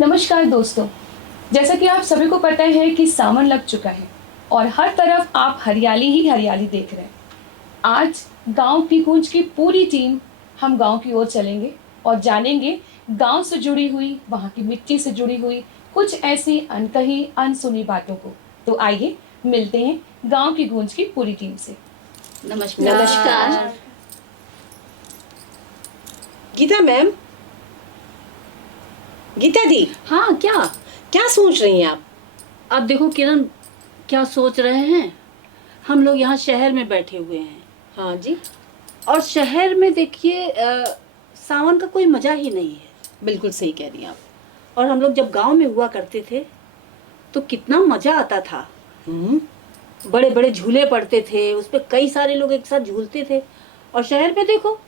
नमस्कार दोस्तों। जैसा कि आप सभी को पता है कि सावन लग चुका है और हर तरफ आप हरियाली ही हरियाली देख रहे हैं। आज गांव की गूंज की पूरी टीम हम गांव की ओर चलेंगे और जानेंगे गांव से जुड़ी हुई, वहां की मिट्टी से जुड़ी हुई कुछ ऐसी अनकही अनसुनी बातों को। तो आइए मिलते हैं गांव की गूंज की पूरी टीम से। नमस्कार। गीता मैम, गीता दी, हाँ, क्या सोच रही हैं आप? अब देखो किरण, क्या सोच रहे हैं। हम लोग यहाँ शहर में बैठे हुए हैं हाँ जी, और शहर में देखिए सावन का कोई मजा ही नहीं है। बिल्कुल सही कह रही हैं आप। और हम लोग जब गांव में हुआ करते थे तो कितना मजा आता था। बड़े बड़े झूले पड़ते थे, उस पे कई सारे लोग एक साथ झूलते थे। और शहर में देखो,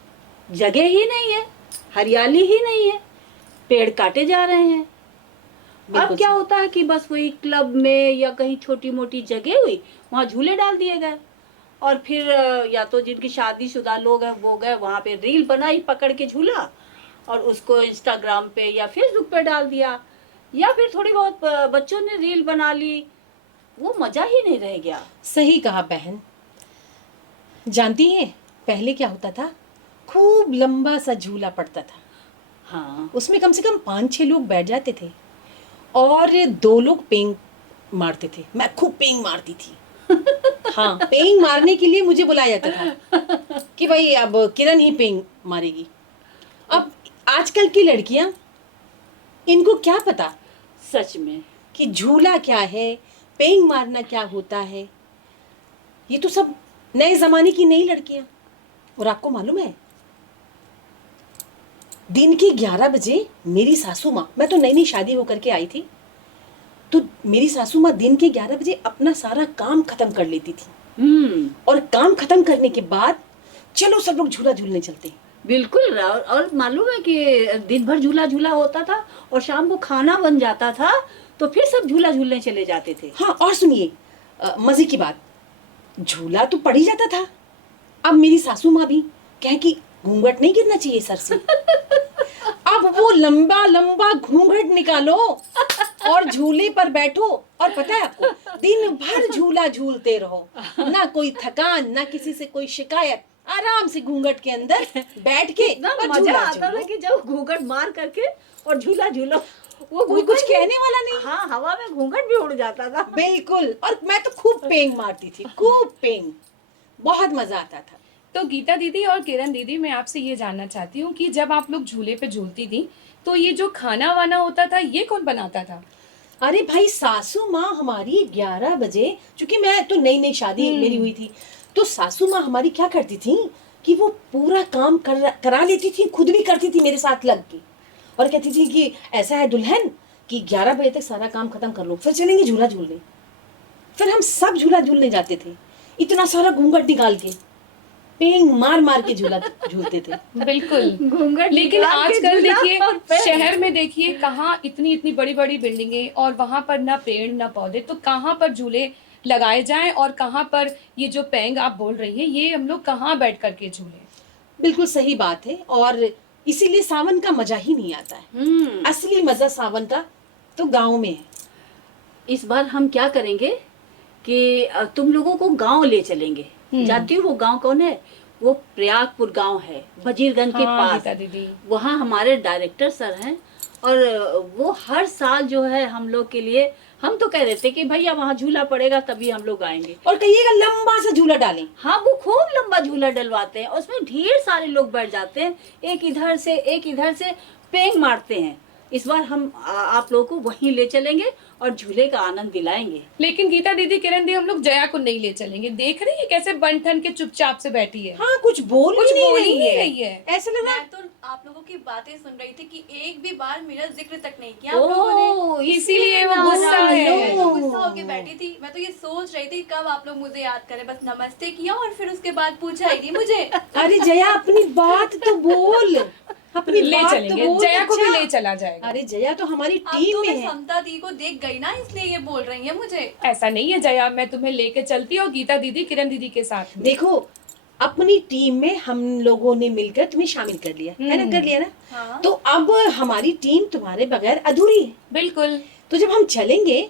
जगह ही नहीं है, हरियाली ही नहीं है, पेड़ काटे जा रहे हैं। अब क्या होता है कि बस वही क्लब में या कहीं छोटी मोटी जगह हुई, वहाँ झूले डाल दिए गए। और फिर या तो जिनकी शादीशुदा लोग हैं वो गए वहाँ पे, रील बनाई पकड़ के झूला और उसको इंस्टाग्राम पे या फेसबुक पे डाल दिया, या फिर थोड़ी बहुत बच्चों ने रील बना ली। वो मजा ही नहीं रह गया। सही कहा बहन। जानती हैं पहले क्या होता था? खूब लंबा सा झूला पड़ता था। हाँ, उसमें कम से कम 5-6 लोग बैठ जाते थे और 2 लोग पेंग मारते थे। मैं खूब पेंग मारती थी। हाँ, पेंग मारने के लिए मुझे बुलाया जाता था कि भाई अब किरण ही पेंग मारेगी। अब आजकल की लड़कियां, इनको क्या पता सच में कि झूला क्या है, पेंग मारना क्या होता है। ये तो सब नए जमाने की नई लड़कियां। और आपको मालूम है, दिन के 11 बजे मेरी सासू माँ, मैं तो नई नई शादी होकर के आई थी, तो मेरी सासू माँ दिन के 11 बजे अपना सारा काम खत्म कर लेती थी। और काम खत्म करने के बाद चलो सब लोग झूला झूलने चलते हैं। बिल्कुल। और मालूम है कि दिन भर झूला झूला होता था और शाम को खाना बन जाता था तो फिर सब झूला झूलने चले जाते थे। हाँ, और सुनिए मजे की बात, झूला तो पड़ ही जाता था। अब मेरी सासू माँ भी कहे कि घूंघट नहीं गिरना चाहिए सर से। अब वो लंबा लंबा घूंघट निकालो और झूले पर बैठो, और पता है आपको, दिन भर झूला झूलते रहो, ना कोई थकान, ना किसी से कोई शिकायत। आराम से घूंघट के अंदर बैठ के इतना और मजा झूला आता झूलो। था कि जब घूंघट मार करके और झूला झूलो, वो कोई कुछ कहने वाला नहीं। हाँ, हवा में घूंघट भी उड़ जाता था। बिल्कुल। और मैं तो खूब पेंग मारती थी, खूब पेंग, बहुत मजा आता था। तो गीता दीदी और किरण दीदी, मैं आपसे ये जानना चाहती हूँ कि जब आप लोग झूले पे झूलती थी तो ये जो खाना वाना होता था ये कौन बनाता था? अरे भाई, सासू माँ हमारी 11 बजे, चूंकि मैं तो नई नई शादी मेरी हुई थी, तो सासू माँ हमारी क्या करती थी कि वो पूरा काम करा लेती थी, खुद भी करती थी मेरे साथ लग के, और कहती थी कि ऐसा है दुल्हन कि 11 बजे तक सारा काम खत्म कर लो, फिर चलेंगे झूला झूलने। फिर हम सब झूला झूलने जाते थे, इतना सारा घूंघट निकाल के, पेंग मार मार के झूला झूलते थे। बिल्कुल। घूंघट लेकिन निकाल के आजकल झूला देखिए, और पेड़। शहर में देखिए कहाँ इतनी इतनी बड़ी बड़ी बिल्डिंगें और वहां पर ना पेड़ ना पौधे, तो कहाँ पर झूले लगाए जाएं और कहाँ पर ये जो पेंग आप बोल रही हैं ये हम लोग कहाँ बैठ करके झूले? बिल्कुल सही बात है, और इसीलिए सावन का मजा ही नहीं आता है। असली मजा सावन का तो गाँव में है। इस बार हम क्या करेंगे कि तुम लोगों को गांव ले चलेंगे। जानती हो वो गांव कौन है? वो प्रयागपुर गांव है, वजीरगंज के हाँ पास। गीता दीदी, वहाँ हमारे डायरेक्टर सर हैं और वो हर साल जो है हम लोग के लिए, हम तो कह रहे थे कि भैया वहाँ झूला पड़ेगा तभी हम लोग आएंगे। और कहिएगा लंबा सा झूला डालें। हाँ, वो खूब लंबा झूला डलवाते हैं, उसमें ढेर सारे लोग बैठ जाते हैं, एक इधर से एक इधर से पेंग मारते हैं। इस बार हम आप लोगों को वहीं ले चलेंगे और झूले का आनंद दिलाएंगे। लेकिन गीता दीदी, किरण दी, हम लोग जया को नहीं ले चलेंगे। देख रही है कैसे बन ठन के चुपचाप से बैठी है। हाँ, कुछ बोल ही नहीं रही है। ऐसा लगा मैं तो आप लोगों की बातें सुन रही थी कि एक भी बार मेरा जिक्र तक नहीं किया आप लोगों ने। ओह, इसीलिए वो ना, गुस्सा ना, है। मैं तो गुस्सा होके बैठी थी। मैं तो ये सोच रही थी कब आप लोग मुझे याद करें। बस नमस्ते किया और फिर उसके बाद पूछा ही नहीं मुझे। अरे जया, अपनी बात तो बोल, अपनी ले बात तो चलेंगे, बोल। जया को भी अच्छा। ले चला जाएगा। अरे जया तो हमारी अब टीम तो में मैं है। समता दी को देख गई ना, इसलिए ये बोल रही है मुझे। ऐसा नहीं है जया, मैं तुम्हें लेके चलती और गीता दीदी किरण दीदी के साथ में। देखो, अपनी टीम में हम लोगों ने मिलकर तुम्हें शामिल कर लिया है ना, कर लिया ना। हाँ। तो अब हमारी टीम तुम्हारे बगैर अधूरी है। बिल्कुल। तो जब हम चलेंगे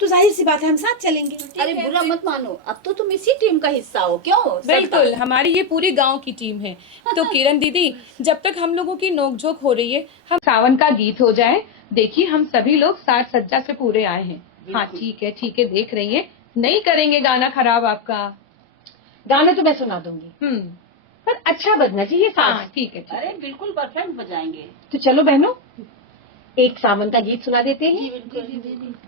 तो जाहिर सी बात है हम साथ चलेंगे। अरे बुरा मत मानो, अब तो तुम इसी टीम का हिस्सा हो, क्यों? बिल्कुल, हमारी ये पूरी गांव की टीम है। तो किरण दीदी, जब तक हम लोगों की नोकझोंक हो रही है, हम सावन का गीत हो जाए। देखिए, हम सभी लोग साज सज्जा से पूरे आए हैं। हाँ ठीक है, देख रही है, नहीं करेंगे गाना खराब आपका। गाना तो मैं सुना दूंगी, पर अच्छा बजना चाहिए साथ। हाँ ठीक है। अरे बिल्कुल परफेक्ट बजाएंगे। तो चलो बहनों, एक सावन का गीत सुना देते हैं।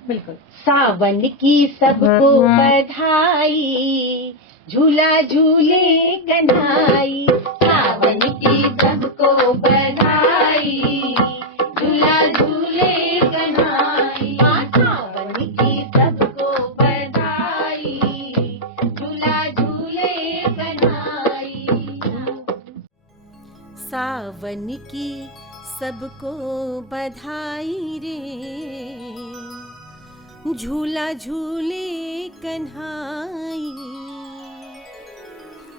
बिल्कुल। सावन की सबको बधाई, झूला झूले कन्हाई। सावन की सबको बधाई, झूला झूले कन्हाई। हाँ, सावन की सबको बधाई, झूला झूले कन्हाई। सावन की सबको बधाई रे, झूला झूले कन्हाई।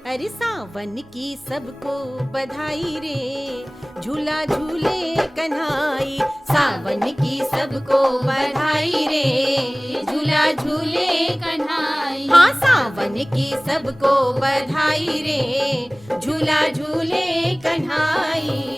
अरे सावन की सबको बधाई रे, झूला झूले कन्हाई। सावन की सबको बधाई रे, झूला झूले कन्हाई। हाँ, सावन की सबको बधाई रे, झूला झूले कन्हाई।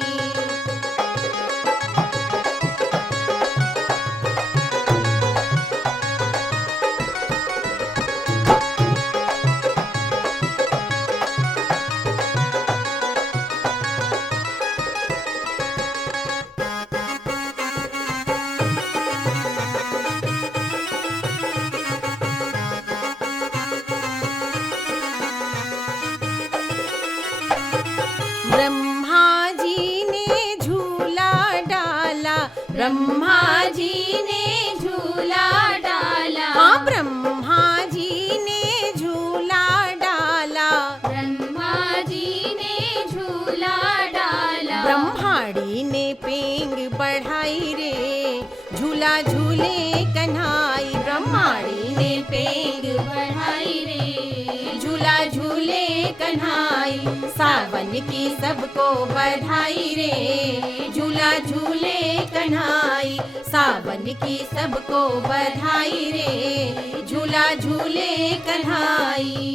ब्रह्मा जी ने झूला डाला, ब्रह्मा जी ने झूला डाला। हाँ, ब्रह्मा जी ने झूला डाला, ब्रह्मा जी ने झूला डाला। ब्रह्माणी ने पेंग बढ़ाई रे, झूला झूले कन्हाई। ब्रह्माणी ने पेंग बढ़ाई रे, झूला झूले कन्हाई। सावन की सबको बधाई रे, झूला झूले कन्हाई। सावन की सबको बधाई रे, झूला झूले कन्हाई।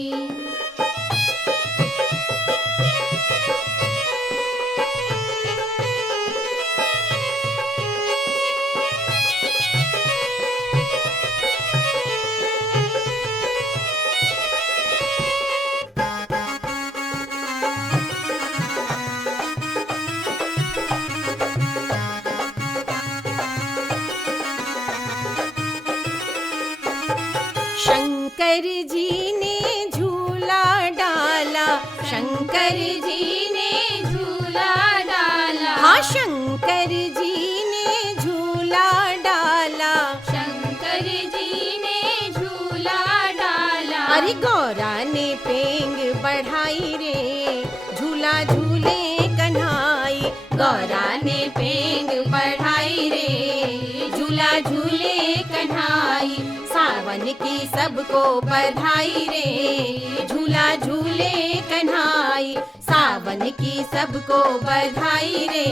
शंकर जी ने झूला डाला, शंकर जी ने झूला डाला। हाँ, शंकर जी ने झूला डाला। शंकर जी ने झूला डाला। अरे गौरा ने पेंग बढ़ाई रे, झूला झूले कन्हाई। गौरा ने पेंग बढ़ाई रे, झूला झूले कन्हाई। सावन की सबको बधाई रे, झूला झूले कन्हाई। सावन की सबको बधाई रे,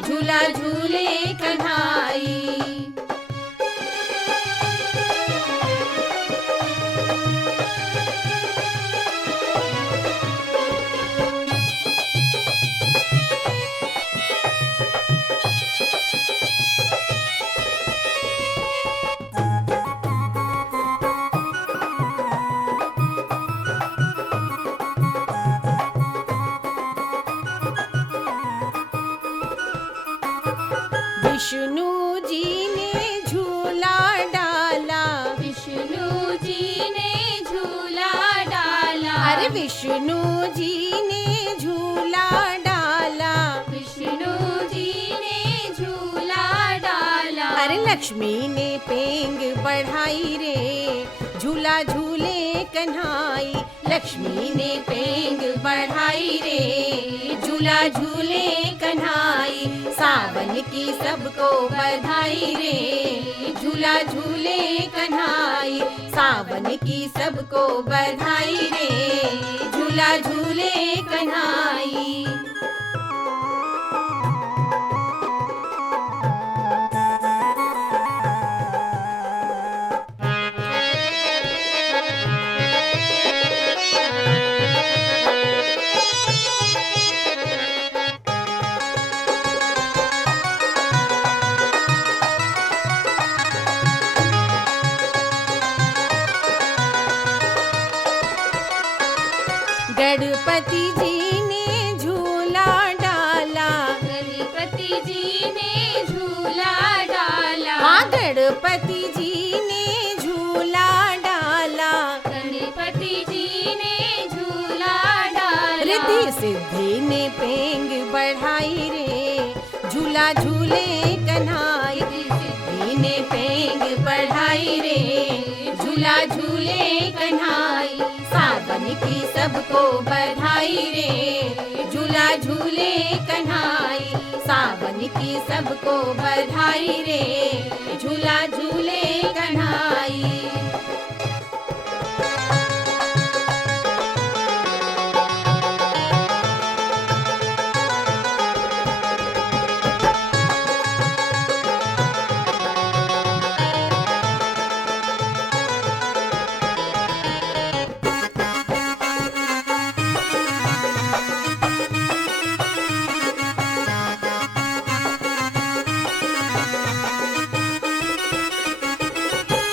झूला झूले कन्हाई। विष्णु जी ने झूला डाला, विष्णु जी ने झूला डाला। अरे विष्णु जी ने झूला डाला। विष्णु जी ने झूला डाला। अरे लक्ष्मी ने पेंग बढ़ाई रे, झूला झूले कन्हाई। लक्ष्मी ने पेंग बढ़ाई रे, झूला झूले कन्हाई। सावन की सबको बधाई रे, झूला झूले कन्हाई। सावन की सबको बधाई रे, झूला झूला झूले कन्हाई। गणपति जी ने झूला डाला, गणपति जी ने झूला डाला, हाँ गणपति जी ने झूला डाला। गणपति जी ने झूला डाला, रिद्धि सिद्धि ने पेंग बढ़ाई रे, झूला झूले कन्हाई। सिद्धि ने पेंग बढ़ाई रे, झूला झूले कन्हाई। सावन की सबको बधाई रे, झूला झूले कन्हाई। सावन की सबको बधाई रे, झूला झूले कन्हाई।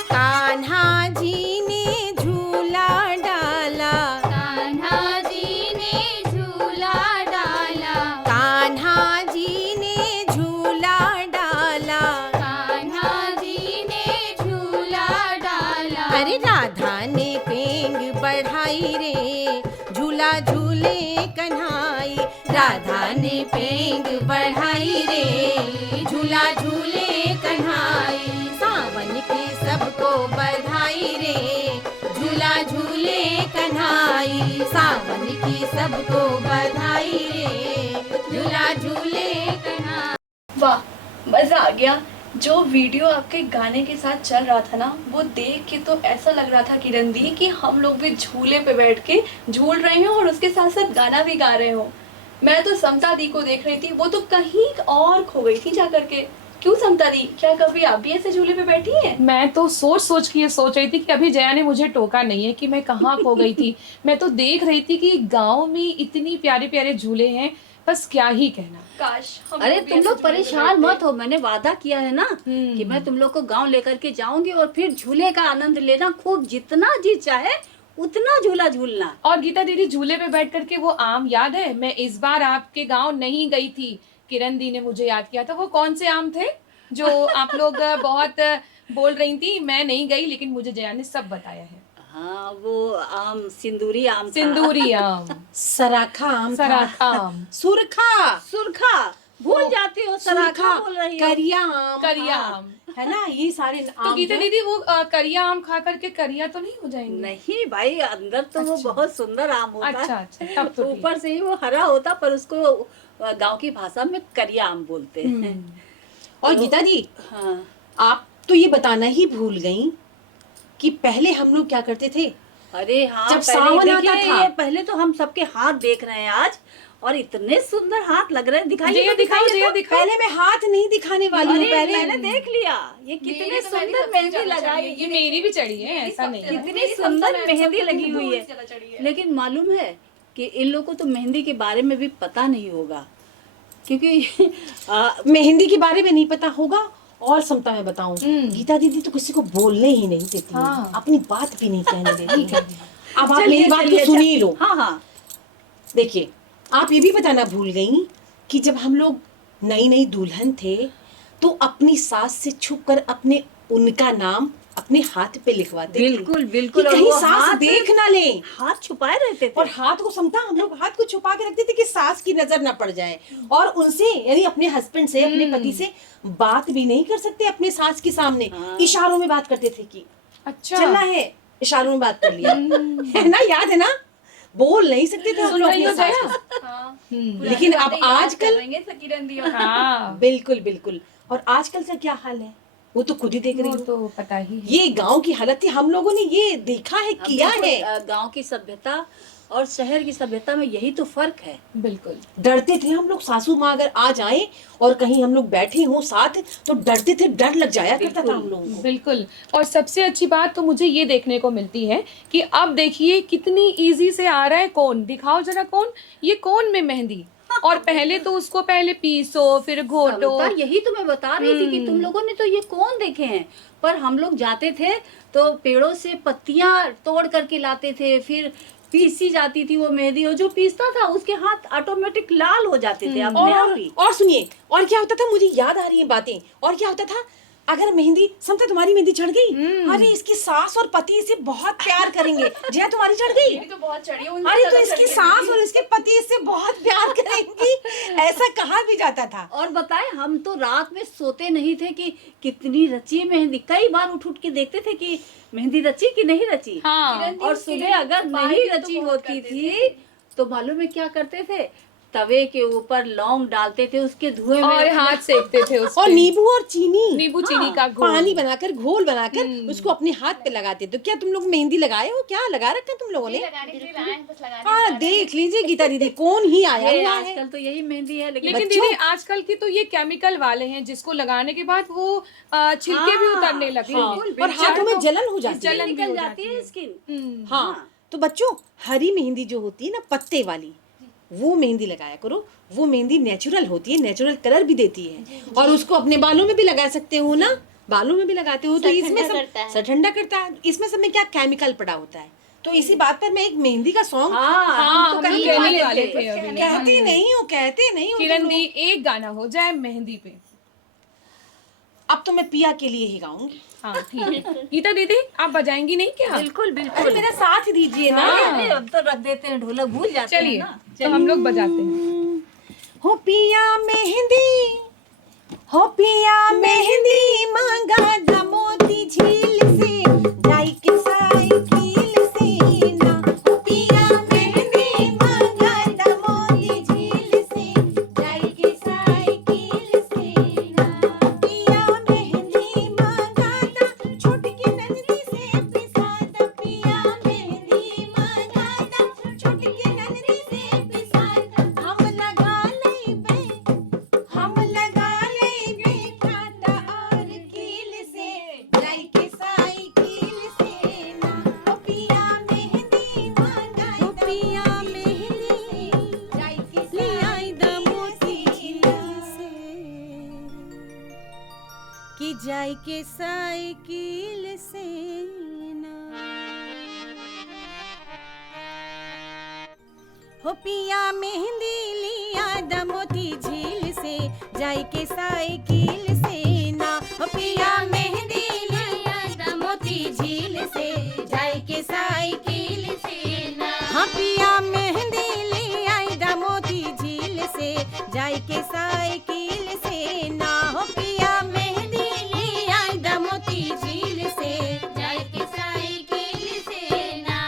कान्हा जी ने झूला डाला, कान्हा जी ने झूला डाला, कान्हा जी ने झूला डाला। कान्हा जी ने झूला डाला, अरे राधा ने पेंग बढ़ाई रे, झूला झूले कन्हाई। राधा ने पेंग बढ़ाई रे, झूला झूले कन्हाई। सावन की सबको बधाई रे, झूला झूले कन्हाई। सावन की सबको बधाई रे, झूला झूले कन्हाई। वाह, मजा आ गया। जो वीडियो आपके गाने के साथ चल रहा था ना, वो देख के तो ऐसा लग रहा था किरण दी कि हम लोग भी झूले पे बैठ के झूल रहे हो और उसके साथ साथ गाना भी गा रहे हो। मैं तो समता दी को देख रही थी, वो तो कहीं और खो गई थी जा करके। क्यों समता दी, क्या कभी आप भी ऐसे झूले पे बैठी हैं? मैं तो सोच सोच के ये सोच रही थी कि अभी जया ने मुझे टोका नहीं है कि मैं कहाँ खो गई थी। मैं तो देख रही थी कि गांव में इतनी प्यारे प्यारे झूले हैं, बस क्या ही कहना। काश हम अरे भी तुम ऐसे लोग झूले पे परेशान बैठते। मत हो, मैंने वादा किया है ना कि मैं तुम लोग को गांव लेकर के जाऊंगी और फिर झूले का आनंद लेना, खूब जितना जी चाहे उतना झूला झूलना। और गीता दीदी, झूले पे बैठ करके वो आम याद है? मैं इस बार आपके गांव नहीं गई थी, किरण दी ने मुझे याद किया था। वो कौन से आम थे जो आप लोग बहुत बोल रही थी? मैं नहीं गई, लेकिन मुझे जया ने सब बताया है। हाँ वो आम सिंदूरी आम था। सिंदूरी आम, सराखा आम था। सराखा आम, सुरखा, सुरखा भूल जाती हो, सराखा सुरखा, बोल रही हो। करिया आम, करिया हाँ, आम। है ना, ये सारे तो आम गीता हैं। दीदी, वो करिया आम खा करके करिया तो नहीं हो जाएंगे? नहीं भाई, अंदर तो वो अच्छा। बहुत सुंदर आम होता अच्छा है। अच्छा, तब तो ठीक। ऊपर से ही वो हरा होता, पर उसको गांव की भाषा में करिया आम बोलते हैं। और गीता दी, हाँ आप तो ये बताना ही भूल गई कि पहले हम लोग क्या करते थे। अरे हाँ, जब पहले सावन आता देखिए, था। ये पहले तो हम सबके हाथ देख रहे हैं आज, और इतने सुंदर हाथ लग रहे हैं। दिखाइए जया तो, दिखाओ, दिखाइए जया तो। दिखाओ। पहले मैं हाथ नहीं दिखाने वाली हूँ, अरे पहले मैंने देख लिया, ये कितने मेरी तो मेहंदी सुंदर सबसे मेहंदी ज्यादा लगाई। चढ़ी है। ये मेरी भी चढ़ी है, ऐसा नहीं है। कितनी सुंदर मेहंदी लगी हुई है। लेकिन मालूम है कि इन लोगों को तो मेहंदी के बारे में भी पता नहीं होगा, क्योंकि मेहंदी के बारे में नहीं पता होगा। और समता मैं बताऊं, गीता दीदी तो किसी को बोलने ही नहीं देती हैं, हाँ। अपनी बात भी नहीं कहने देती हैं। अब आप चलिए, मेरी बात चलिए, तो सुन ही लो। हाँ हाँ, देखिए, आप ये भी बताना भूल गई कि जब हम लोग नई नई दुल्हन थे तो अपनी सास से छुप कर अपने उनका नाम अपने हाथ पे लिखवाते बिल्कुल थे बिल्कुल। कि और कहीं वो सास हाथ- देख ना ले। हाथ छुपाए रहते थे। और हाथ को समता, हम लोग हाथ को छुपा के रखते थे कि सास की नजर ना पड़ जाए। और उनसे, यानी अपने हस्बैंड से, अपने पति से बात भी नहीं कर सकते अपने सास के सामने। हाँ। इशारों में बात करते थे कि अच्छा, चलना है, इशारों में बात कर लिया है ना, याद है ना, बोल नहीं सकते थे हम सुन लोग रही हो अपने सास जया? को। हाँ, लेकिन अब पुरानी बातें याद आजकल- कर लेंगे किरण दी और हाँ, बिल्कुल बिल्कुल। और आजकल का क्या हाल है वो तो खुद ही देख रही वो हो। तो पता ही है। ये गांव की हालत थी, हम लोगों ने ये देखा है, किया बिल्कुल, है। गांव की सभ्यता और शहर की सभ्यता में यही तो फर्क है। बिल्कुल। डरते थे हम लोग, सासू माँ अगर आ जाए और कहीं हम लोग बैठे हों साथ तो डरते थे, डर लग जाया करता था हम लोगों को। बिल्कुल। और सबसे अच्छी बात तो मुझे ये देखने को मिलती है कि अब देखिए कितनी इजी से आ रहा है कोन, दिखाओ जरा कोन, ये कोन में मेहंदी। और पहले तो उसको पहले पीसो फिर घोटो। सविता, यही तो मैं बता रही थी कि तुम लोगों ने तो ये कौन देखे हैं, पर हम लोग जाते थे तो पेड़ों से पत्तियां तोड़ करके लाते थे, फिर पीसी जाती थी वो मेहंदी, और जो पीसता था उसके हाथ ऑटोमेटिक लाल हो जाते थे अपने आप ही। और सुनिए, और क्या होता था, मुझे याद आ रही है बातें। और क्या होता था, अगर मेहंदी, समझे तुम्हारी मेहंदी चढ़ गई, अरे इसकी सास और पति इसे बहुत प्यार करेंगे। जया तुम्हारी चढ़ गई, मेरी तो बहुत चढ़ी है, अरे तो इसकी सास और इसके पति इससे बहुत प्यार करेंगी, ऐसा कहा भी जाता था। और बताए, हम तो रात में सोते नहीं थे कि कितनी रची है मेहंदी। कई बार उठ उठ के देखते थे कि मेहंदी रची कि नहीं रची। हाँ। और सुबह अगर नहीं रची होती थी तो मालूम है क्या करते थे, तवे के ऊपर लौंग डालते थे, उसके धुएं में और हाथ सेकते थे उस और पे। नींबू और चीनी, नींबू चीनी का घोल। पानी बनाकर, घोल बनाकर उसको अपने हाथ पे लगाते। तो क्या तुम लोग मेहंदी लगाए हो, क्या लगा रखा तुम लोगों ने? लगाने के लिए लाए हैं, बस लगाने हाँ देख लीजिए गीता दीदी, कौन ही आया ये हुआ है। आजकल तो यही मेहंदी है। लेकिन लेकिन दीदी आजकल की तो ये केमिकल वाले हैं जिसको लगाने के बाद वो छिलके भी उतरने लगे हैं। और हाथों में जलन हो जाती है। जलन भी निकल हो जाती है स्किन। हाँ, तो बच्चों हरी मेहंदी जो होती है ना, पत्ते वाली, वो मेहंदी लगाया करो। वो मेहंदी नेचुरल होती है, नेचुरल कलर भी देती है। और उसको अपने बालों में भी लगा सकते हो ना, बालों में भी लगाते हो तो इसमें सब ठंडा करता है। इसमें सब में क्या केमिकल पड़ा होता है। तो इसी बात पर मैं एक मेहंदी का सॉन्ग, हाँ, तो हम कहने कहने वाले वाले थे, थे अभी। कहते नहीं हो किरण तुम दी, लोग। एक गाना हो जाए मेहंदी पे। अब तो मैं पिया के लिए ही गाऊंगी। हाँ ठीक है। गीता दीदी आप बजाएंगी नहीं क्या? बिल्कुल अरे बिल्कुल। मेरा साथ दीजिए ना। अरे, अब तो रख देते हैं, ढोलक भूल जाते हैं चलिए ना। तो हम लोग बजाते हैं। हो पिया मेहंदी, हो पिया मेहंदी मांगा दमोती झील से, जाई के साइकिल से ना। हो पिया मेहंदी मांगा दमोती झील से, जाई के साइकिल से ना। पिया मेहंदी मांगा दा छोटकी नंदी से पिसादा। पिया मेहंदी मांगा दा छोटकी नंदी से पिसादा। हम लगा लेबे, हम लगा लेबे कांटा और कील से, जाई के साइकिल से ना। ओ पिया मेहंदी मांगा, ओ पिया मेहंदी जाई के साइकिल से, कि जाई के साइकिल से ना। हो पिया मेहंदी लिया दमोती झील से, जाई के साइकिल से ना। हो पिया मेहंदी लिया दमोती झील से, जाई के साइकिल से ना। हाँ पिया मेहंदी लिया दमोती झील से, जाई के साइकिल से ना। हो पिया मेहंदी लिया दमोती झील से, जाय के साइकिल से ना।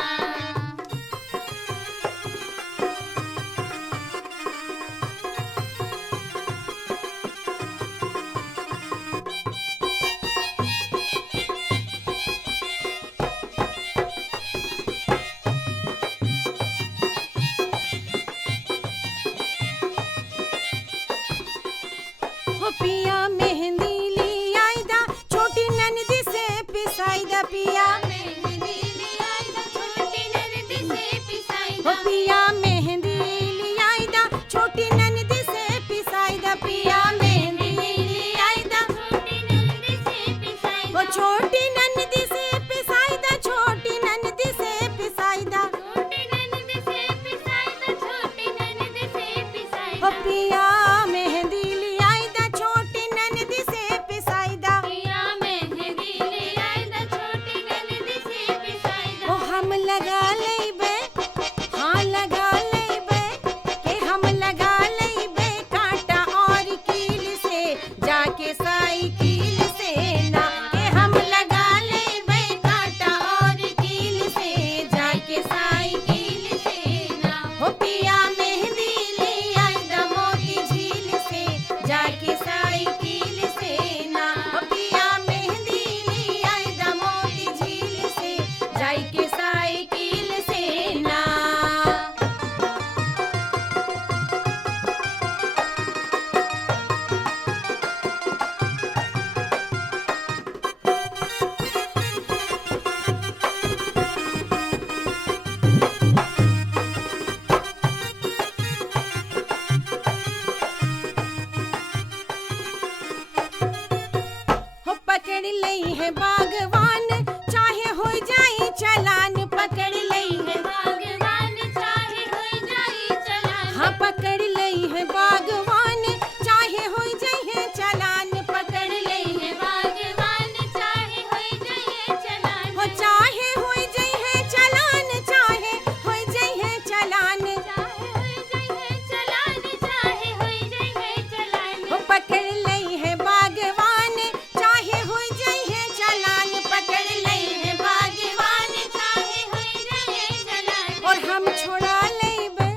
पकड़ लई है बागवान चाहे हो जाए चालान पकड़ लई है बागवान चाहे हो जाए चलान हाँ पकड़ लई है बागवान चाहे हो जाए चालान पकड़ लई है बागवान चाहे हो जाए चलान हो चाहे हो जाए चालान चाहे हो जाए चालान चाहे हो जाए चलान चाहे हो जाए चलान हो पकड़ लई है बागवान चाहे हो जाए चालान पकड़ लई है बागवान चाहे हो जाए चलान और हम छोड़ा लेबे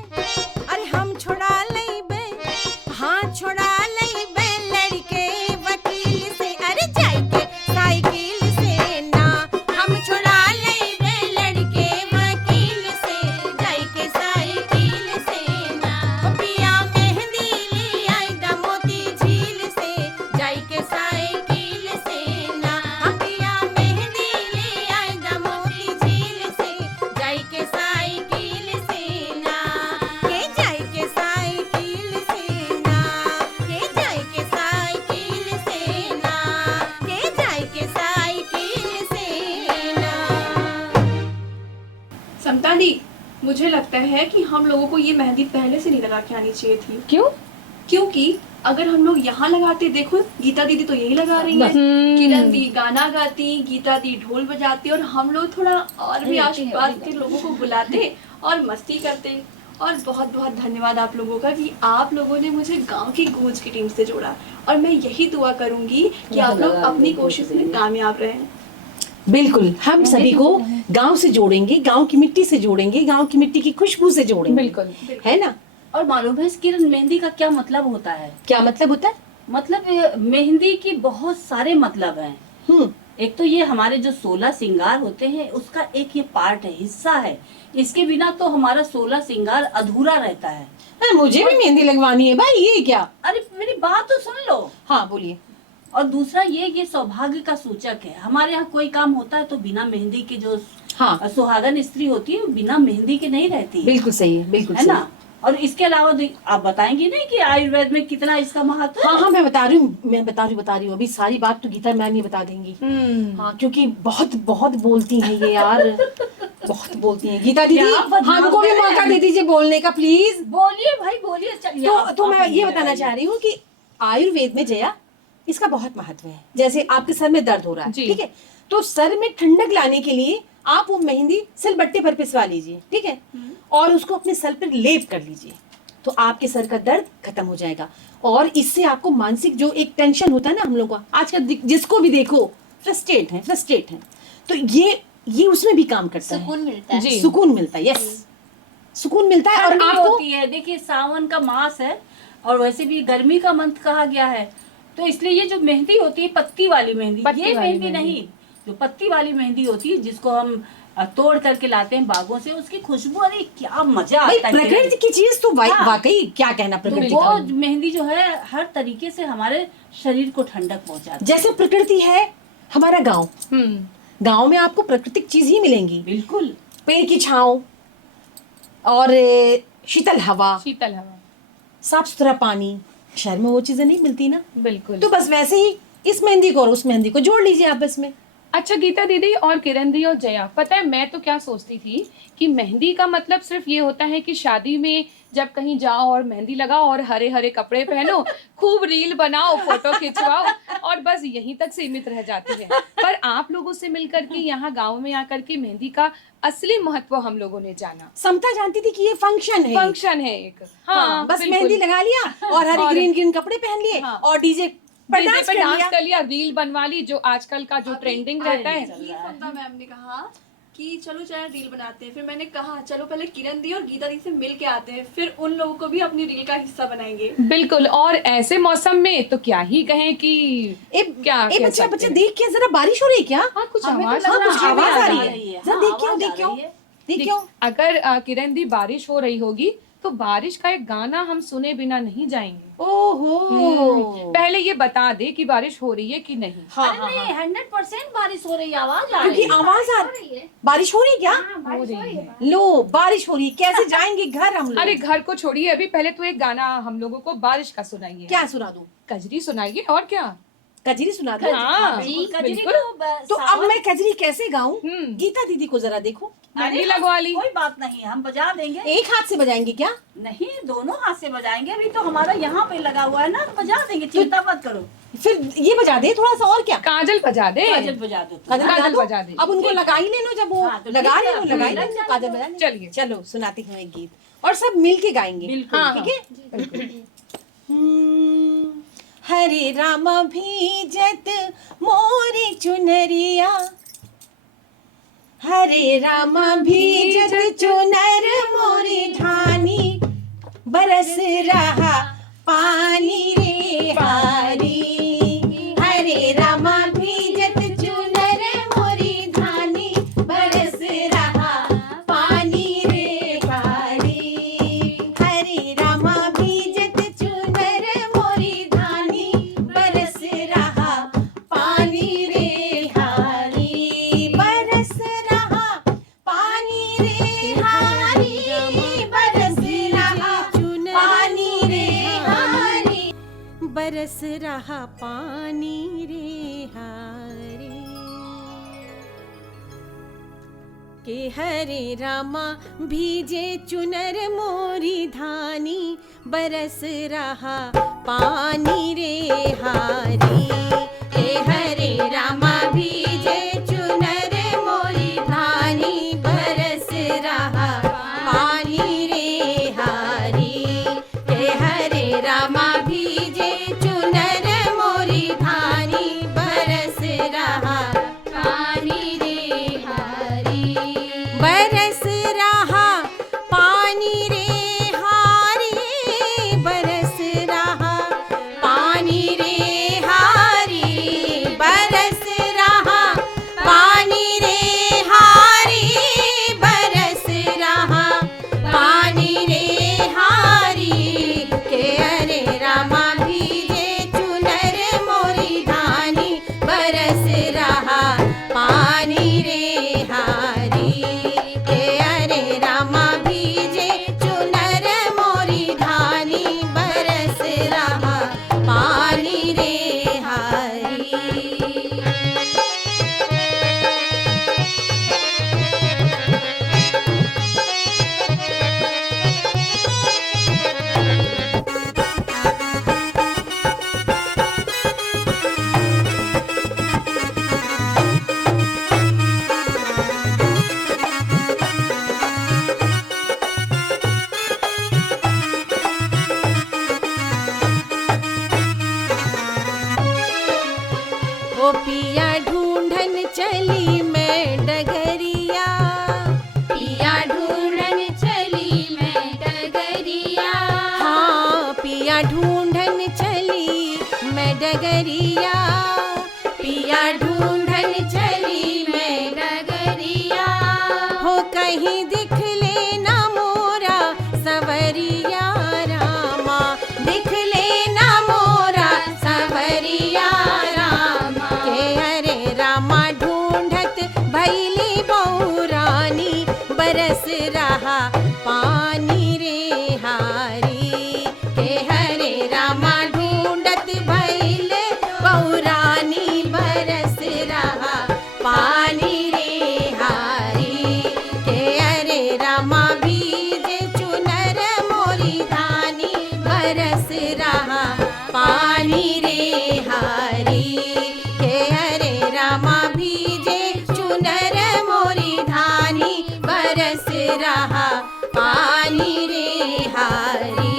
अरे हम छोड़ा लेबे हाँ छोड़ा लेबे लड़के वकील से अरे जाके साइकिल से ना हम छोड़ा लेबे लड़के वकील से जाके साइकिल से ना ओ पिया मेहंदी ले आई दा मोती झील से जाके साइकिल से ना हाँ पिया मेहंदी ले आई दा मोती झील से जाके साइकिल से ना के जाके साइकिल से ना के जाके साइकिल से ना के जाके साइकिल से ना समता दी, मुझे लगता है कि हम लोगों को ये मेहंदी पहले से नहीं लगा के आनी चाहिए थी। क्यों? क्योंकि अगर हम लोग यहाँ लगाते, देखो गीता दीदी तो यही लगा रही है, किरण दी गाना गाती, गीता दी ढोल बजाती और हम लोग थोड़ा और भी आसपास के लोगों को बुलाते और मस्ती करते। और बहुत बहुत धन्यवाद आप लोगों का कि आप लोगों ने मुझे गांव की गूंज की टीम से जोड़ा और मैं यही दुआ करूंगी कि आप लोग अपनी कोशिश में कामयाब रहें। बिल्कुल, हम सभी को गांव से जोड़ेंगे, गांव की मिट्टी से जोड़ेंगे, गांव की मिट्टी की खुशबू से जोड़ेंगे। बिल्कुल। है ना? और मालूम है किरण, मेहंदी का क्या मतलब होता है? क्या मतलब होता है? मतलब मेहंदी की बहुत सारे मतलब हैं। एक तो ये हमारे जो 16 श्रृंगार होते हैं उसका एक ये पार्ट है, हिस्सा है। इसके बिना तो हमारा 16 श्रृंगार अधूरा रहता है। मुझे भी मेहंदी लगवानी है भाई, ये क्या? अरे मेरी बात तो सुन लो। हाँ बोलिए। और दूसरा ये सौभाग्य का सूचक है। हमारे यहाँ कोई काम होता है तो बिना मेहंदी के जो हाँ सुहागन स्त्री होती है वो बिना मेहंदी के नहीं रहती। बिल्कुल सही है, बिल्कुल है सही। ना? और इसके अलावा आप बताएंगी नहीं कि आयुर्वेद में कितना इसका महत्व है? हाँ हाँ मैं बता रही हूँ अभी सारी बात तो गीता मैम ही बता देंगी। हाँ क्योंकि बहुत बहुत बोलती हैं ये यार, बहुत बोलती हैं। गीता दीदी हमको भी मौका दे दीजिए बोलने का प्लीज। बोलिए भाई बोलिए, चलिए। तो मैं ये बताना चाह रही हूँ कि आयुर्वेद में जया इसका बहुत महत्व है। जैसे आपके सर में दर्द हो रहा है, ठीक है, तो सर में ठंडक लाने के लिए आप वो मेहंदी सिलबट्टे पर पिसवा लीजिए, ठीक है, और उसको अपने सर पर लेप कर लीजिए तो आपके सर का दर्द खत्म हो जाएगा। और इससे आपको मानसिक जो एक टेंशन होता है ना हम लोग को आजकल जिसको भी देखो फ्रस्ट्रेट है, तो ये उसमें भी काम करता है। सुकून मिलता है। सुकून मिलता है, यस, सुकून मिलता है। और आपको होती है, देखिए सावन का मास है और वैसे भी गर्मी का मंथ कहा गया है, तो इसलिए ये जो मेहंदी होती है पत्ती वाली मेहंदी, ये मेहंदी नहीं, जो पत्ती वाली मेहंदी होती है जिसको हम तोड़ करके लाते हैं बागों से, उसकी खुशबू, अरे क्या मजा आता है। प्रकृति की चीज तो वाकई क्या कहना प्रकृति तो का। वो मेहंदी जो है हर तरीके से हमारे शरीर को ठंडक पहुंचाती है। जैसे प्रकृति है हमारा गांव, गांव में आपको प्राकृतिक चीज ही मिलेंगी। बिल्कुल, पेड़ की छांव और शीतल हवा, साफ सुथरा पानी, शहर में वो चीजें नहीं मिलती ना। बिल्कुल। तो बस वैसे ही इस मेहंदी को और उस मेहंदी को जोड़ लीजिए आपस में। अच्छा गीता दीदी और किरण दी और जया, पता है मैं तो क्या सोचती थी कि मेहंदी का मतलब सिर्फ ये होता है कि शादी में जब कहीं जाओ और मेहंदी लगाओ और हरे हरे कपड़े पहनो, खूब रील बनाओ, फोटो खिंचवाओ और बस यहीं तक सीमित रह जाती है। पर आप लोगों से मिलकर के यहाँ गाँव में आकर के मेहंदी का असली महत्व हम लोगों ने जाना। समता जानती थी कि ये फंक्शन है एक। हाँ, बस मेहंदी लगा लिया और हरे ग्रीन कपड़े पहन लिए और डीजे पे डांस कर लिया, रील बनवा ली, जो आजकल का जो ट्रेंडिंग रहता है। समता मैम ने कहा कि चलो चाहे रील बनाते हैं, फिर मैंने कहा चलो पहले किरण दी और गीता दी से मिल के आते हैं, फिर उन लोगों को भी अपनी रील का हिस्सा बनाएंगे। बिल्कुल। और ऐसे मौसम में तो क्या ही कहें कि क्या बच्चा देख के जरा बारिश हो रही है क्या? हाँ, कुछ आवाज आ रही है, जरा देखियो। अगर किरण दी बारिश हो रही होगी तो बारिश का एक गाना हम सुने बिना नहीं जाएंगे। ओहो, पहले ये बता दे कि बारिश हो रही है कि नहीं। हाँ, नहीं 100% बारिश हो रही है, आवाज आ रही क्योंकि आवाज आ रही है। बारिश हो रही है क्या? हो रही है। लो बारिश हो रही है, कैसे जाएंगे घर हम लोग? अरे घर को छोड़िए, अभी पहले तो एक गाना हम लोगों को बारिश का सुनाइए। क्या सुना दूं? कजरी सुनाइए और क्या। कजरी सुना दो। हाँ बिल्कुल। तो अब मैं कजरी कैसे गाऊं? हम्म। गीता दीदी को जरा देखो, मेहंदी लगवा ली। कोई बात नहीं, हम बजा देंगे। एक हाथ से बजाएंगे क्या? नहीं, दोनों हाथ से बजाएंगे। अभी तो हमारा यहाँ पे लगा हुआ है ना, तो बजा देंगे, चिंता मत करो। फिर ये बजा दे थोड़ा सा, और क्या? काजल बजा दे। काजल बजा दो तुम। काजल काजल दो। बजा दे। अब उनको लगा ही लेना, जब वो हाँ, तो लगा ठीक है, लेना, लगा ही लग लेना, जाएगा। काजल बजा लेना। चलिए। चलो सुनाती हूँ एक गीत, और सब मिल के गाएंगे। बिल्कुल। हाँ, ठीक है। हरे राम भीजत मोरी चुनरिया, हरे राम भीजत चुनर मोरी ढानी, बरस रहा पानी रे हारी। हरे राम भीजत चुनर मोरी ढानी, बरस रहा पानी रे हारी। हरे राम भीजत चुनर मोरी ढानी, बरस रहा पानी रे हारी। बरस रहा पानी रे हारी, बरस रहा पानी रे हारी। बरस रहा पानी रे हारे के हरे रामा भीजे चुनर मोरी धानी, बरस रहा पानी रे हारी के हरे रामा भीजे चुनर मोरी धानी, बरस रहा पानी रे हारी के हरे रामा भीजे चुनर मोरी धानी, बरस रहा पानी रे हारी। बरस रहा पानी रे हारी, बरस रहा पानी रे हारी, बरस रहा पानी रे हारी, बरस रहा पानी रे हारी के हरे रामा भीजे चुनर मोरी धानी, बरस रहा पानी रे हारी के हरे रामा भीजे चुनर मोरी धानी, बरस रहा पानी रे हारी। ओ पिया ढूंढन चली मैं डगरिया, पिया ढूंढन चली मैं डगरिया। हाँ, पिया ढूंढन चली मैं डगरिया, पिया ढूंढन चली मैं डगरिया। हो कहीं दिख लेना मोरा सवरिया रामा, दिख लेना मोरा सवरिया रामा के हरे रामा ढूंढत भैली बहुरानी, बरस रहा पानी रे हारी के हरे रामा ढूंढत भैल बहुरानी, बरस रहा पानी रे हारी के हरे रामा भीजे चुनर मोरी धानी, बरस रहा पानी रे हारी के हरे रामा भीजे चुनर मोरी धानी, बरस रहा पानी रे हारी।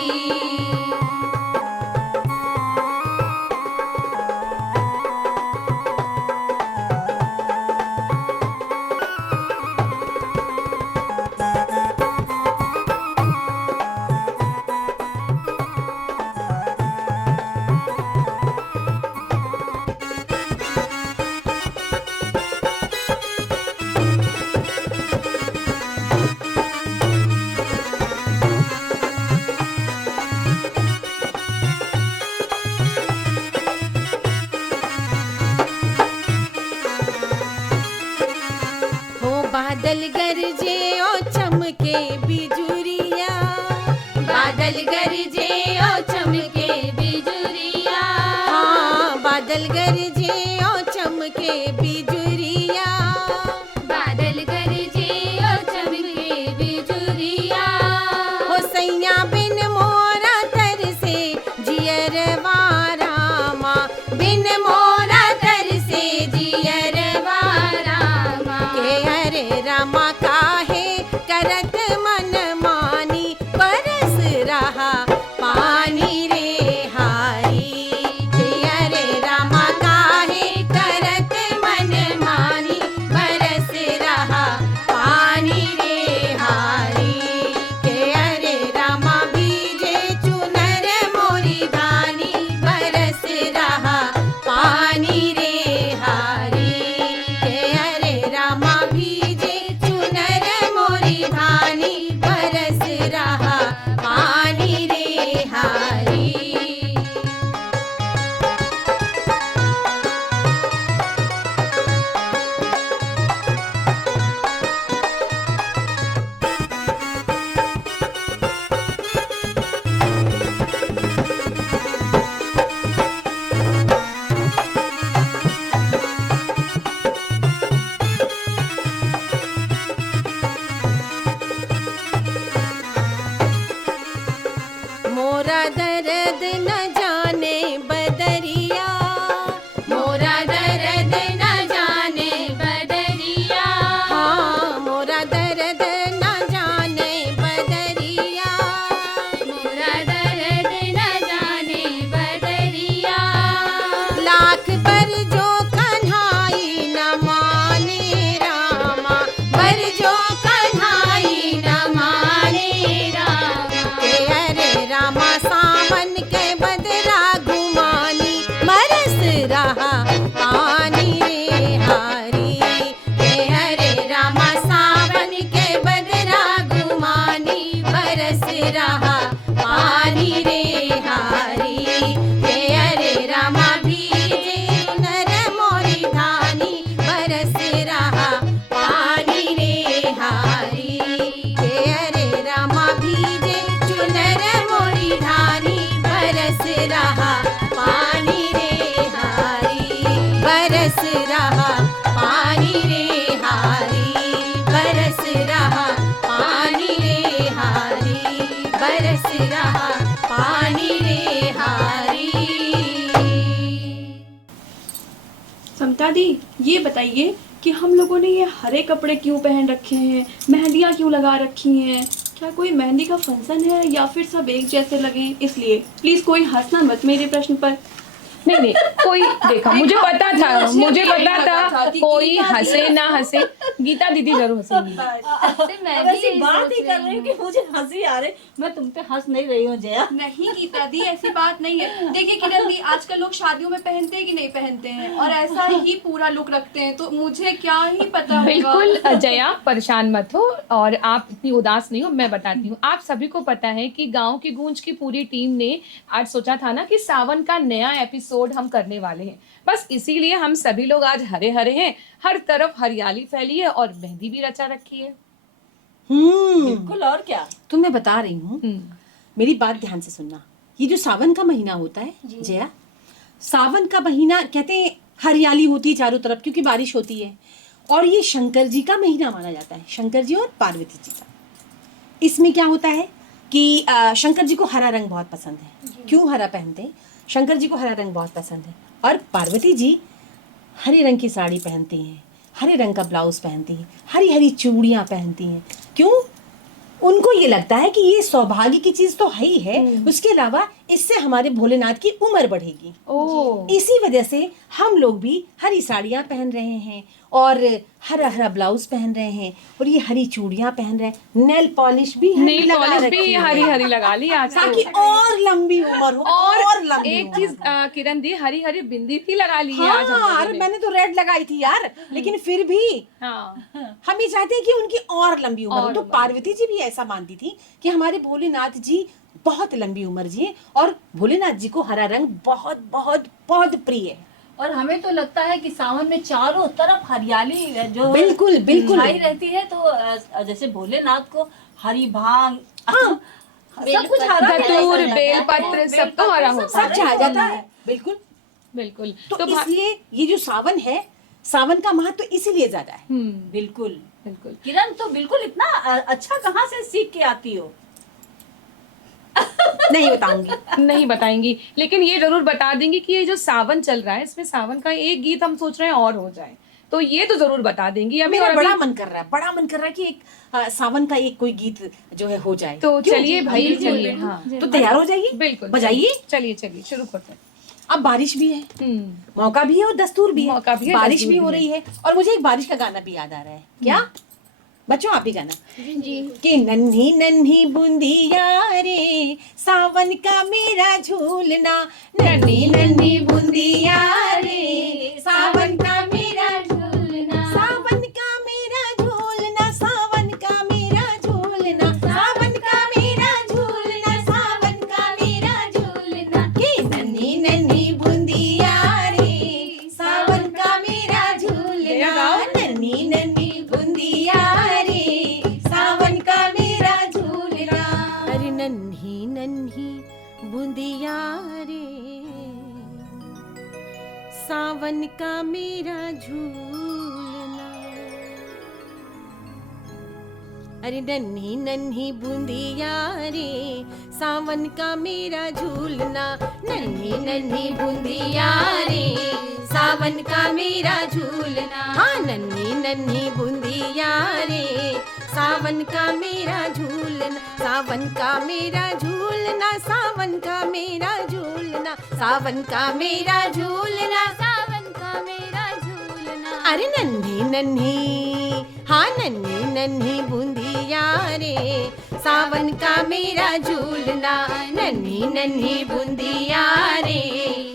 दादी ये बताइए कि हम लोगों ने ये हरे कपड़े क्यों पहन रखे हैं, मेहंदियाँ क्यों लगा रखी हैं? क्या कोई मेहंदी का फंक्शन है या फिर सब एक जैसे लगे इसलिए? प्लीज़ कोई हंसना मत मेरे प्रश्न पर। नहीं नहीं, कोई देखा, मुझे पता था, मुझे पता था कि कोई गीता हंसे ना हंसे, गीता दीदी जरूर हंसेंगी। अब ऐसी बात ही कर रही हूँ कि मुझे हंसी आ रही, मैं तुम पे हंस नहीं रही हूँ जया। नहीं गीता दी, ऐसी बात नहीं है। देखिए किरण दी, आजकल लोग शादियों में पहनते हैं कि नहीं पहनते हैं और ऐसा ही पूरा लुक रखते हैं, तो मुझे क्या ही पता होगा। बिल्कुल जया, परेशान मत हो और आप इतनी उदास नहीं हो, मैं बताती हूँ। आप सभी को पता है कि गांव की गूंज की पूरी टीम ने आज सोचा था ना कि सावन का नया एपिसोड हम करने वाले हैं। बस इसीलिए हम सभी लोग आज हरे हरे हैं, हर तरफ हरियाली फैली है और मेहंदी भी रचा रखी है। बिल्कुल, और क्या। तो मैं बता रही हूँ, मेरी बात ध्यान से सुनना। ये जो सावन का महीना होता है जया, सावन का महीना कहते हैं हरियाली होती है चारों तरफ क्योंकि बारिश होती है, और ये शंकर जी का महीना माना जाता है, शंकर जी और पार्वती जी का। इसमें क्या होता है कि शंकर जी को हरा रंग बहुत पसंद है। क्यों हरा पहनते हैं? शंकर जी को हरा रंग बहुत पसंद है, और पार्वती जी हरे रंग की साड़ी पहनती हैं, हरे रंग का ब्लाउज पहनती हैं, हरी हरी चूड़ियाँ पहनती हैं। क्यों? उनको ये लगता है कि ये सौभाग्य की चीज तो है ही है, उसके अलावा इससे हमारे भोलेनाथ की उम्र बढ़ेगी। इसी वजह से हम लोग भी हरी साड़ियाँ पहन रहे हैं और हरा हरा ब्लाउज पहन रहे हैं और ये हरी चूड़ियाँ पहन रहे हैं, नेल पॉलिश भी नेल लगा पॉलिश रखी भी है। हरी हरी लगा ली आज तो। ताकि और लंबी उम्र हो, और लंबी एक उम्र चीज हो। किरण दी, हरी हरी बिंदी भी लगा ली है आज हम हाँ, लोगों अरे ने। मैंने तो रेड लगाई थी यार, लेकिन फिर भी हाँ हम ये चाहते हैं कि उनकी और लंबी उम्र हो। और तो उम्र। पार्वती जी भी ऐसा मानती थी कि हमारे भोलेनाथ जी बहुत लंबी उम्र जिए, और भोलेनाथ जी को हरा रंग बहुत बहुत बहुत प्रिय है। और हमें तो लगता है कि सावन में चारों तरफ हरियाली जो बिल्कुल, बिल्कुल। छाई रहती है, तो जैसे भोलेनाथ को हरी भांग, हाँ, सब कुछ हरा धतूर, रहता है। बेलपत्र, सब तो हरा होता सब चाह जाता है। बिल्कुल। बिल्कुल। तो इसलिए ये जो सावन है, सावन का महत्व तो इसीलिए ज्यादा है। बिल्कुल बिल्कुल। किरण, तो बिल्कुल इतना अच्छा कहाँ से सीख के आती हो? नहीं बताऊंगी। नहीं बताएंगी, लेकिन ये जरूर बता देंगी कि ये जो सावन चल रहा है, इसमें सावन का एक गीत हम सोच रहे हैं और हो जाए, तो ये तो जरूर बता देंगी अभी। मेरा और बड़ा अभी मन कर रहा है, बड़ा मन कर रहा है कि एक सावन का एक कोई गीत जो है हो जाए। तो क्यों? चलिए भाई, चलिए। हाँ तो तैयार हो जाइए। बिल्कुल, बजाइए। चलिए चलिए शुरू करते हैं। अब बारिश भी है, मौका भी है और दस्तूर भी है। मौका भी है, बारिश दस्तूर भी भी हो है। रही है, और मुझे एक बारिश का गाना भी याद आ रहा है। क्या बच्चों, आप भी गाना कि नन्ही नन्ही बूंदिया रे, सावन का मेरा झूलना, नन्ही नन्ही बूंदिया रे, सावन का मेरा झूलना, सावन का मेरा झूलना, सावन का मेरा झूलना, सावन का मेरा झूलना, सावन का मेरा झूलना, कि नन्ही नन्ही बूंदिया रे, सावन का मेरा झूलना, नन्ही नन्ही बूंदिया रे, सावन का मेरा झूलना। अरे नन्ही नन्ही बूंदिया रे, सावन का मेरा झूलना। अरे नन्ही नन्ही बूंदिया रे, सावन का मेरा झूलना, नन्ही नन्ही बूंदिया रे, सावन का मेरा झूलना। हाँ, नन्ही नन्ही बूंदिया रे, सावन का मेरा झूलना, सावन का मेरा झूलना, सावन का मेरा झूलना, सावन का मेरा झूलना, सावन का मेरा झूलना। अरे नन्ही नन्ही, हाँ नन्ही नन्ही बूंदिया रे, सावन का मेरा झूलना, नन्ही नन्ही बूंदिया रे,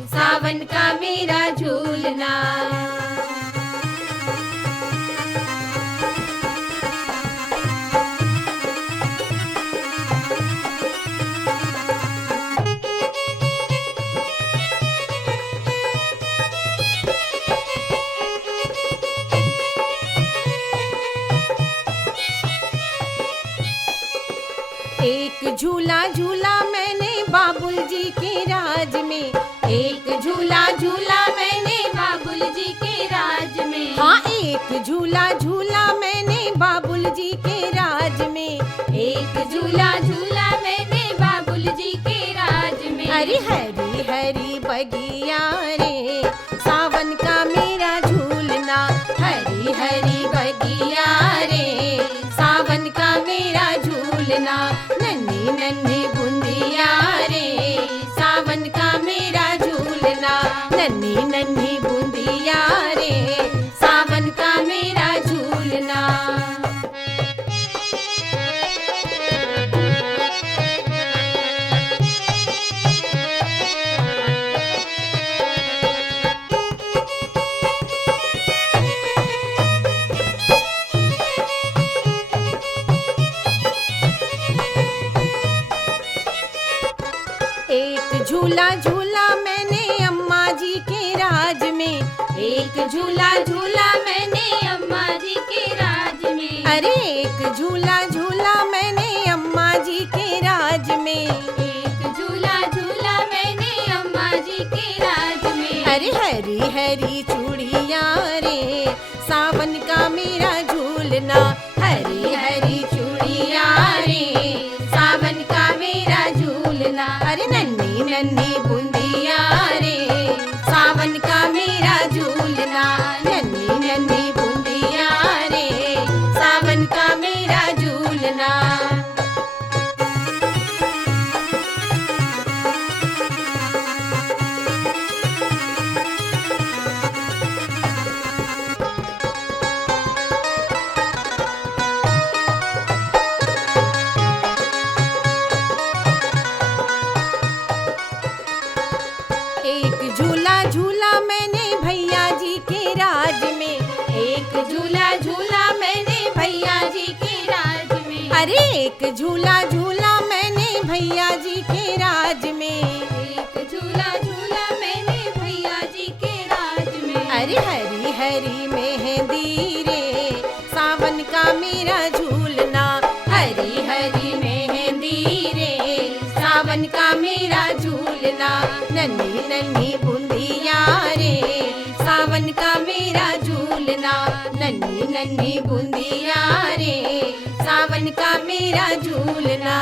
सावन का मेरा झूलना। एक झूला झूला मैंने बाबुल जी के राज में, एक झूला झूला मैंने बाबुल जी के राज में। हाँ, एक झूला झूला मैंने बाबुल जी के राज में, एक झूला झूला मैंने बाबुल जी के राज में। अरे हरी हरी बगिया रे, सावन का मेरा झूला। झूला झूला मैंने अम्मा जी के राज में। अरे एक झूला झूला मैंने अम्मा जी के राज में। एक झूला झूला मैंने अम्मा जी के राज में। अरे हरी हरी चूड़िया रे सावन का मेरा झूलना। हरी हरी चूड़िया रे सावन का मेरा झूलना। अरे नन्ही नन्ही बूंदिया रे सावन का मेरा झूलना। नन्ही नन्ही बूंदिया रे सावन का मेरा झूलना। एक झूला झूला मैंने भैया जी के राज में। एक झूला झूला मैंने भैया जी के राज में। अरे एक झूला झूला मैंने भैया जी के राज में। एक झूला झूला मैंने भैया जी के राज में। अरे हरी हरी मेहंदी रे सावन का मेरा झूलना। हरी हरी मेहंदी रे सावन का मेरा झूलना। नन्ही नन्ही बूंदिया रे सावन का मेरा झूलना। नन्ही नन्ही बूंदिया रे सावन का मेरा झूलना।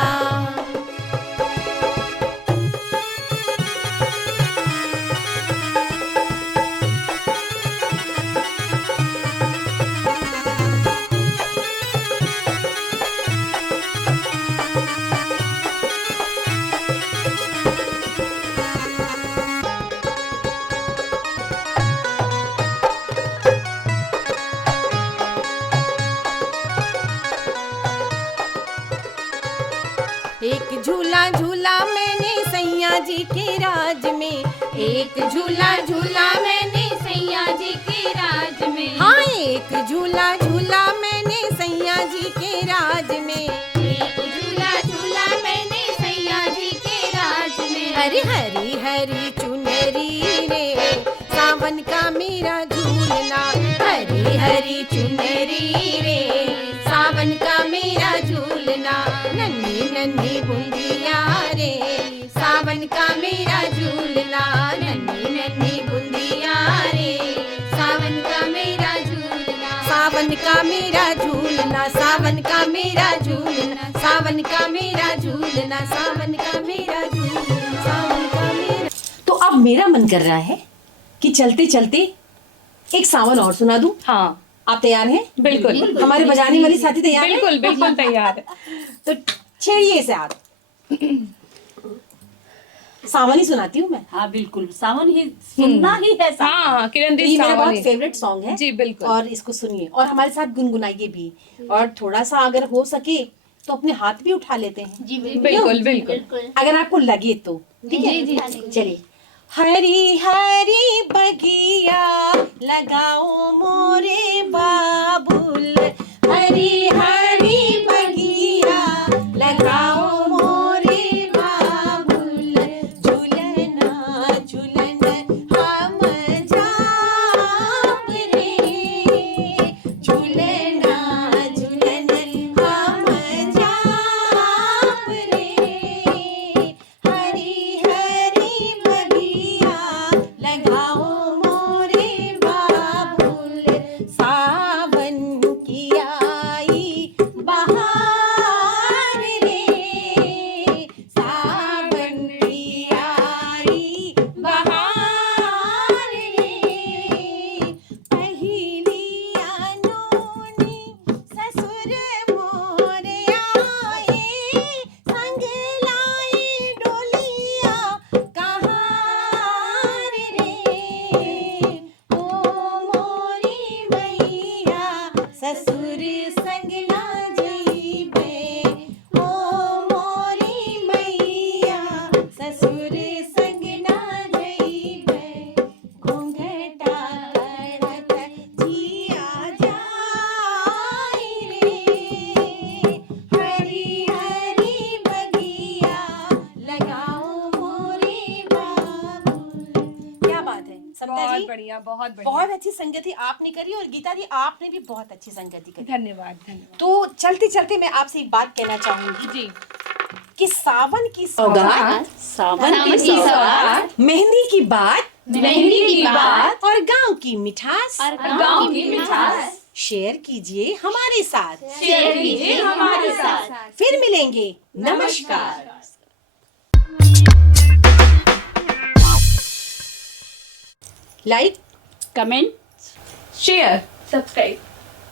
एक झूला झूला मैंने सैया जी के राज में। एक झूला झूला मैंने सैया जी के राज में। हाँ एक झूला झूला मैंने सैया जी के राज में। एक झूला झूला मैंने सैया जी के राज में। अरे हरी हरी चुनरी रे सावन का मेरा झूलना। हरी हरी चुनरी रे सावन का मेरा झूलना। नन्ही नन्ही बूंदिया रे सावन का मेरा झूलना। नन्ही नन्ही बूंदिया रे सावन का मेरा झूलना। सावन का मेरा झूलना। सावन का मेरा झूलना। सावन का मेरा झूलना। सावन का मेरा झूलना। सावन का मेरा। तो अब मेरा मन कर रहा है कि चलते चलते एक सावन और सुना दूं। हाँ आप तैयार हैं? बिल्कुल हमारे बजाने वाली साथी तैयार हैं? बिल्कुल बिल्कुल तैयार है। तो छेड़िए इसे आप। सावन ही सुनाती हूँ मैं। हाँ बिल्कुल सावन ही सुनना ही है सावन। हाँ किरण दी ये मेरा सावन बहुत ही। फेवरेट सॉन्ग है। जी बिल्कुल। और इसको सुनिए और हमारे साथ गुनगुनाइए भी। और थोड़ा सा अगर हो सके तो अपने हाथ भी उठा लेते हैं। जी बिल्कुल बिल्कुल। अगर आपको लगे तो ठीक है। चलिए। हरी हरी बगिया लगाओ मोरे बाबुल। हरी हरी बगिया लगाओ मोरे बाबुल। झूलना झूलन हम जाप रे। झूलना झूलन हम जाप रे। हरी हरी बगिया लगाओ मोरे बाबुल। सावन की आई बहार रे। सावन की आई बहार रे। पहली अनोनी ससुर मोरे आए। संग लाई डोलिया कहार रे। ओ मोरी मैया ससुर संग ना जइबे। ओ मोरी मैया ससुर संग ना जइबे। घूंघटा करत जिया जाई रे। हरी हरी बगिया लगाओ मोरे बाबुल। क्या बात है सविता बहुत जी? बढ़िया बढ़िया, बहुत बढ़िया। बहुत अच्छी संगति आपने करी और गीता दी आपने भी बहुत अच्छी संगति करी। धन्यवाद धन्यवाद। तो चलते चलते मैं आपसे एक बात कहना चाहूंगी जी, कि सावन की सौगात, सावन की सौगात, मेहंदी की बात, मेहंदी की बात और गांव की मिठास गांव की मिठास शेयर कीजिए हमारे साथ। शेयर कीजिए हमारे साथ। फिर मिलेंगे। नमस्कार। Like, comment, share. सब्सक्राइब।